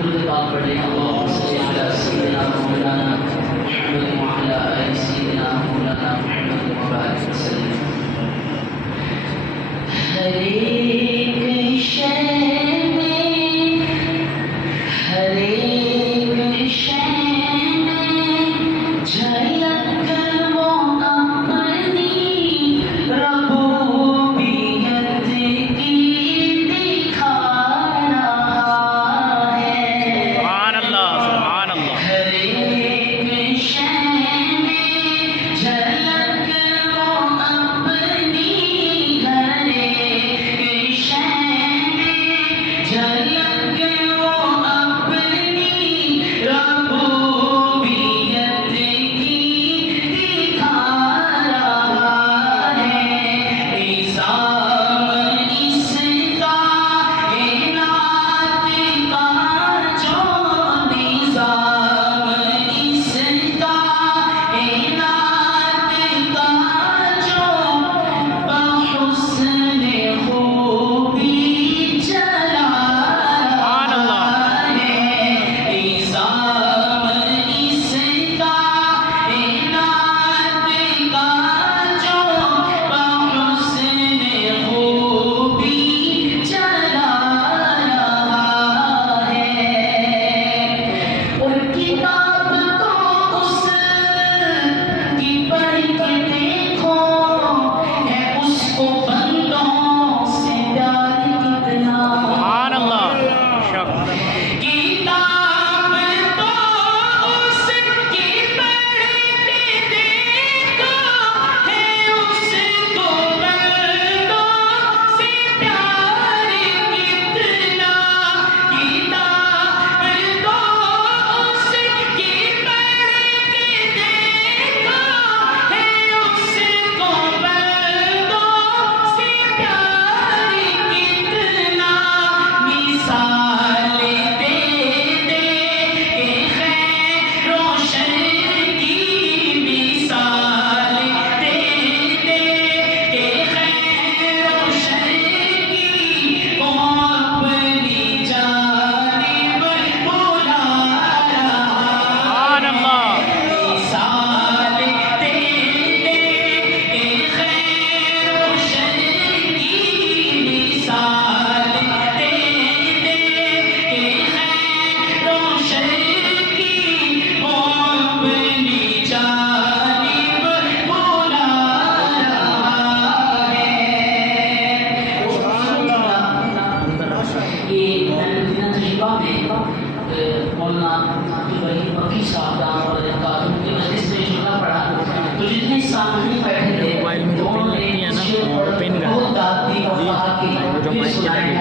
درود پاک پڑھیں اللہم صلی علی سیدنا مولانا محمد وعلی آل سیدنا مولانا محمد وبارک وسلم. ہر ایک شے میں ہر ایک شے میں جھلک کر وہ اپنی ربوبیت کی دکھا رہا ہے. سبحان اللہ سبحان اللہ. ہر ایک شے میں جھلک کر وہ اپنی ہر ایک شے میں جھلک کر وہ اپنی ربوبیت کی دکھا رہا ہے. نظام اس کائنات کا جو نظام اس کائنات کا جو بحسن خوبی چلا سبحان اللہ. رہا ہے. نظام اس کائنات کا جو بحسن خوبی چلا رہا ہے. اور کتاب تو اس کی پڑھ کے دیکھو ہے اس کو بندوں سے پیار کتنا. سبحان اللہ. شک کتاب تو اس کی پڑھ کے دیکھو ہے اس کو بندوں سے پیار کتنا. کتاب تو اس کی پڑھ کے دیکھو ہے اس کو بندوں سے پیار کتنا. مثال دے دے کہ خیر و شر کی مثال دے دے کہ خیر و شر کی وہ اپنی جانب بلا رہا سبحان اللہ. مثال دے دے کہ خیر و شر کی مثال دے دے کہ خیر و شر کی وہ اپنی جانب بلا رہا ہے. یہ تجربہ میں مولانا عبدالوحید مکی صاحب دامت برکاتہ کی مجلس میں جملہ پڑھا تو جتنے سامنے بیٹھے تھے انہوں نے اس کے اوپر بہت داد دی اور کہا کہ پھر سنائیں